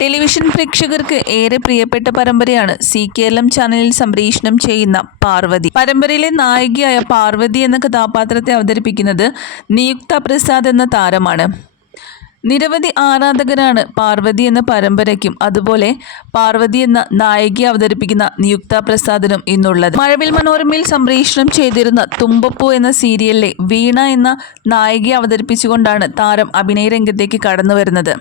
Television പ്രേക്ഷകർക്ക് ഏറെ പ്രിയപ്പെട്ട പരമ്പരയാണ് സി കേരളം ചാനലിൽ സംപ്രേഷണം ചെയ്യുന്ന പാർവതി. പരമ്പരയിലെ നായികയായ പാർവതി എന്ന കഥാപാത്രത്തെ അവതരിപ്പിക്കുന്നത് നിയുക്ത പ്രസാദ് എന്ന താരമാണ്. നിരവധി ആരാധകരാണ് പാർവതി എന്ന പരമ്പരയ്ക്കും അതുപോലെ പാർവതി എന്ന നായികയെ അവതരിപ്പിക്കുന്ന നിയുക്ത പ്രസാദിനും ഇന്നുള്ളത്. മഴവിൽ മനോരമയിൽ സംപ്രേഷണം ചെയ്തിരുന്ന തുമ്പപ്പൂ എന്ന സീരിയലിലെ വീണ എന്ന നായികയെ അവതരിപ്പിച്ചുകൊണ്ടാണ് താരം അഭിനയ രംഗത്തേക്ക് കടന്നു വരുന്നത്.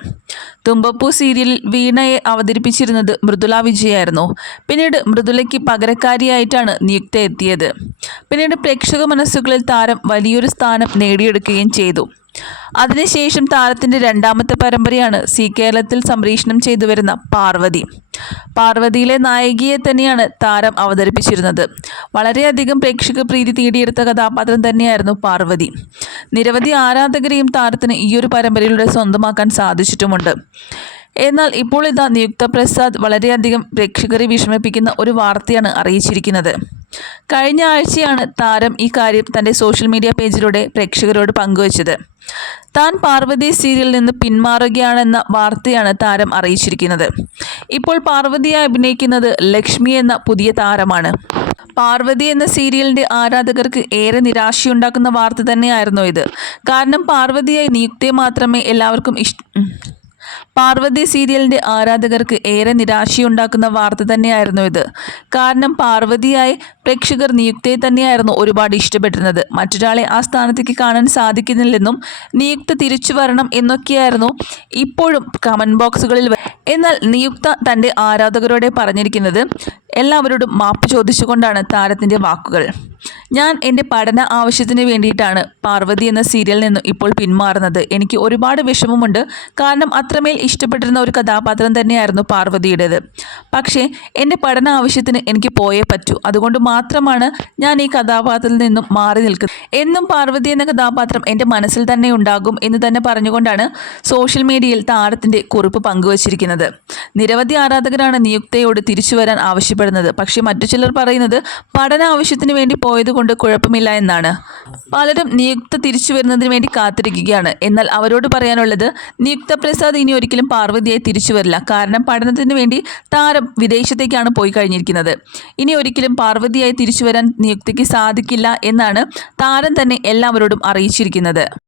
തുമ്പപ്പൂ സീരിയലിൽ വീണയെ അവതരിപ്പിച്ചിരുന്നത് മൃദുല വിജയായിരുന്നു. പിന്നീട് മൃദുലയ്ക്ക് പകരക്കാരിയായിട്ടാണ് നിയുക്ത എത്തിയത്. പിന്നീട് പ്രേക്ഷക മനസ്സുകളിൽ താരം വലിയൊരു സ്ഥാനം നേടിയെടുക്കുകയും ചെയ്തു. അതിനുശേഷം താരത്തിന്റെ രണ്ടാമത്തെ പരമ്പരയാണ് സി കേരളത്തിൽ സംപ്രേഷണം ചെയ്തു വരുന്ന പാർവതി. പാർവതിയിലെ നായികയെ തന്നെയാണ് താരം അവതരിപ്പിച്ചിരുന്നത്. വളരെയധികം പ്രേക്ഷക പ്രീതി തേടിയെടുത്ത കഥാപാത്രം തന്നെയായിരുന്നു പാർവതി. നിരവധി ആരാധകരെയും താരത്തിന് ഈ ഒരു പരമ്പരയിലൂടെ സ്വന്തമാക്കാൻ സാധിച്ചിട്ടുമുണ്ട്. എന്നാൽ ഇപ്പോൾ ഇതാ നിയുക്ത പ്രസാദ് വളരെയധികം പ്രേക്ഷകരെ വിഷമിപ്പിക്കുന്ന ഒരു വാർത്തയാണ് അറിയിച്ചിരിക്കുന്നത്. കഴിഞ്ഞ ആഴ്ചയാണ് താരം ഈ കാര്യം തന്റെ സോഷ്യൽ മീഡിയ പേജിലൂടെ പ്രേക്ഷകരോട് പങ്കുവച്ചത്. താൻ പാർവതി സീരിയലിൽ നിന്ന് പിന്മാറുകയാണെന്ന വാർത്തയാണ് താരം അറിയിച്ചിരിക്കുന്നത്. ഇപ്പോൾ പാർവതിയായി അഭിനയിക്കുന്നത് ലക്ഷ്മി എന്ന പുതിയ താരമാണ്. പാർവതി എന്ന സീരിയലിന്റെ ആരാധകർക്ക് ഏറെ നിരാശയുണ്ടാക്കുന്ന വാർത്ത തന്നെയായിരുന്നു ഇത്. കാരണം പാർവതിയായി നിയുക്തിയെ മാത്രമേ എല്ലാവർക്കും ഇഷ്ട പാർവതി സീരിയലിന്റെ ആരാധകർക്ക് ഏറെ നിരാശയുണ്ടാക്കുന്ന വാർത്ത തന്നെയായിരുന്നു ഇത്. കാരണം പാർവതിയായി പ്രേക്ഷകർ നിയുക്തയെ തന്നെയായിരുന്നു ഒരുപാട് ഇഷ്ടപ്പെട്ടിരുന്നത്. മറ്റൊരാളെ ആ സ്ഥാനത്തേക്ക് കാണാൻ സാധിക്കുന്നില്ലെന്നും നിയുക്ത തിരിച്ചു വരണം എന്നൊക്കെയായിരുന്നു ഇപ്പോഴും കമന്റ് ബോക്സുകളിൽ എന്നാൽ നിയുക്ത തന്റെ ആരാധകരോടെ പറഞ്ഞിരിക്കുന്നത് എല്ലാവരോടും മാപ്പ് ചോദിച്ചുകൊണ്ടാണ് താരത്തിന്റെ വാക്കുകൾ. ഞാൻ എന്റെ പഠന ആവശ്യത്തിന് വേണ്ടിയിട്ടാണ് പാർവതി എന്ന സീരിയലിൽ നിന്നും ഇപ്പോൾ പിന്മാറുന്നത്. എനിക്ക് ഒരുപാട് വിഷമമുണ്ട്. കാരണം അത്രമേൽ ഇഷ്ടപ്പെട്ടിരുന്ന ഒരു കഥാപാത്രം തന്നെയായിരുന്നു പാർവതിയുടേത്. പക്ഷേ എന്റെ പഠന ആവശ്യത്തിന് എനിക്ക് പോയേ പറ്റൂ. അതുകൊണ്ട് മാത്രമാണ് ഞാൻ ഈ കഥാപാത്രത്തിൽ നിന്നും മാറി നിൽക്കുന്നത്. എന്നും പാർവതി എന്ന കഥാപാത്രം എന്റെ മനസ്സിൽ തന്നെ ഉണ്ടാകും എന്ന് തന്നെ പറഞ്ഞുകൊണ്ടാണ് സോഷ്യൽ മീഡിയയിൽ താരത്തിന്റെ കുറിപ്പ് പങ്കുവച്ചിരിക്കുന്നത്. നിരവധി ആരാധകരാണ് നിയുക്തയോട് തിരിച്ചു വരാൻ ആവശ്യപ്പെടുന്നത്. പക്ഷേ മറ്റു ചിലർ പറയുന്നത് പഠന ആവശ്യത്തിന് വേണ്ടി പോയതുകൊണ്ട് കുഴപ്പമില്ല എന്നാണ്. പലരും നിയുക്ത തിരിച്ചു വരുന്നതിന് വേണ്ടി കാത്തിരിക്കുകയാണ്. എന്നാൽ അവരോട് പറയാനുള്ളത് നിയുക്ത പ്രസാദ് ഇനി ഒരിക്കലും പാർവതിയായി തിരിച്ചു വരില്ല. കാരണം പഠനത്തിന് വേണ്ടി താരം വിദേശത്തേക്കാണ് പോയി കഴിഞ്ഞിരിക്കുന്നത്. ഇനി ഒരിക്കലും പാർവതിയായി തിരിച്ചു വരാൻ നിയുക്തിക്ക് സാധിക്കില്ല എന്നാണ് താരം തന്നെ എല്ലാവരോടും അറിയിച്ചിരിക്കുന്നത്.